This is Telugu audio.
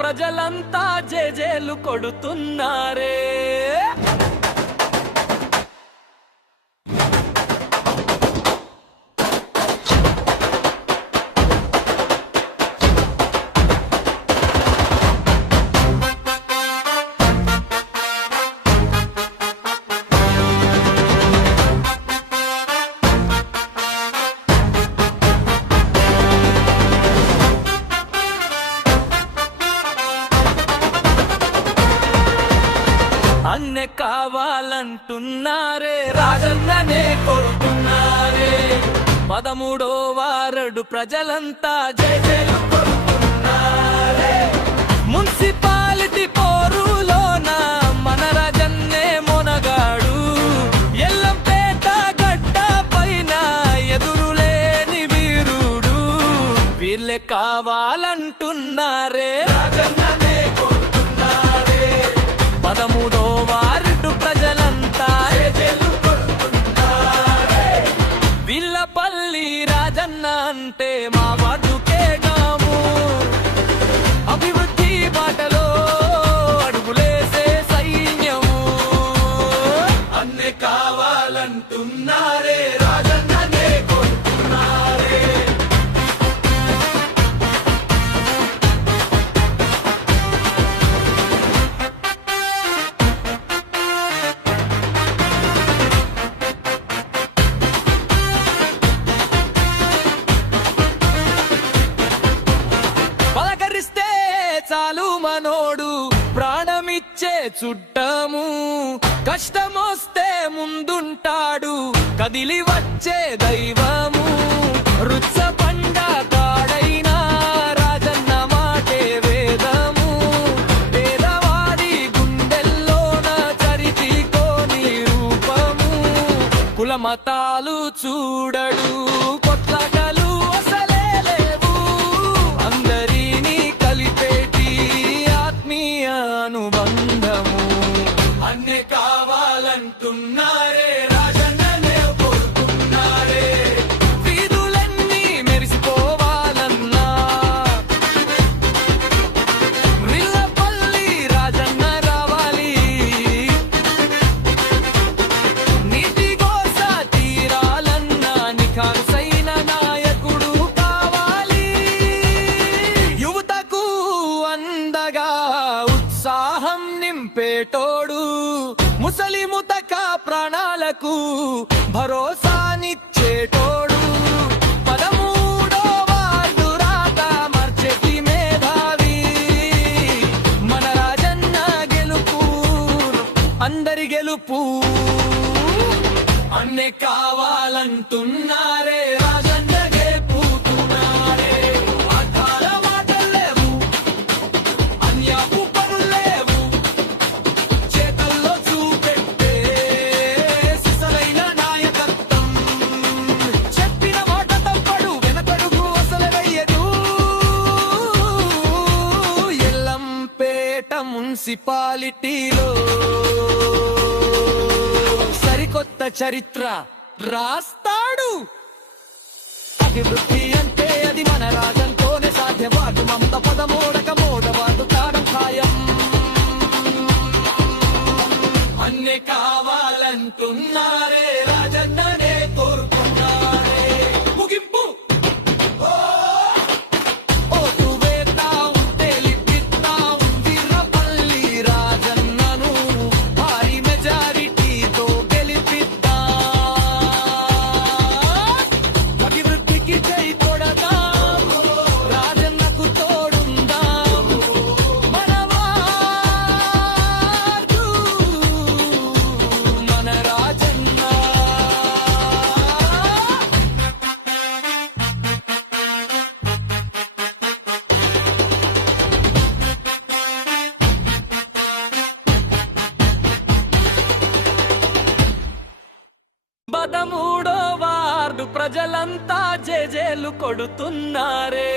ప్రజలంతా జేజేలు కొడుతున్నారే. అంటున్నారే రాజన్ననే కొడుతున్నారే. పదమూడో వారడు ప్రజలంతా జయజయలు కొడుతున్నారే. మున్సిపాలిటీ పోరులోన మన రాజన్నే మొనగాడు. ఎల్లంపేట గడ్డ పైన ఎదురులేని వీరుడు. వీళ్ళే కావాలంటున్నారే రాజన్ననే కొడుతున్నారే. పదమూడో కావాలంటున్నారే రాజన్ననే కొడుతున్నారే. పలకరిస్తే చాలు మనోడు ప్రాణమిచ్చే చుట్టము. కష్టమొస్తే ముందు అంటాడు కదిలి వచ్చే దైవము. రుచ్చ పండ కాడైనా రాజన్న మాటే వేదము. పేదవాడి గుండెల్లోన చరితి కోని రూపము. కులమతాలు చూడడు కొట్లాటలు నింపేటోడు ముసలి ముతక ప్రాణాలకు భరోసానిచ్చేటోడు పదమూడో వార్డు రాత మార్చెటి మేధావి. మన రాజన్న గెలుపు అందరి గెలుపు. అన్నే కావాలంటున్నారే పేట మున్సిపాలిటీలో సరికొత్త చరిత్ర రాస్తాడు. అభివృద్ధి అంటే అది మన రాజంతోనే సాధ్యవాదు మమత పదమూడక మూడవాడు కాడం ఖాయం. అన్నే కావాలంటున్నారే రాజన్న పదమూడో వార్డు ప్రజలంతా జేజేలు కొడుతున్నారే.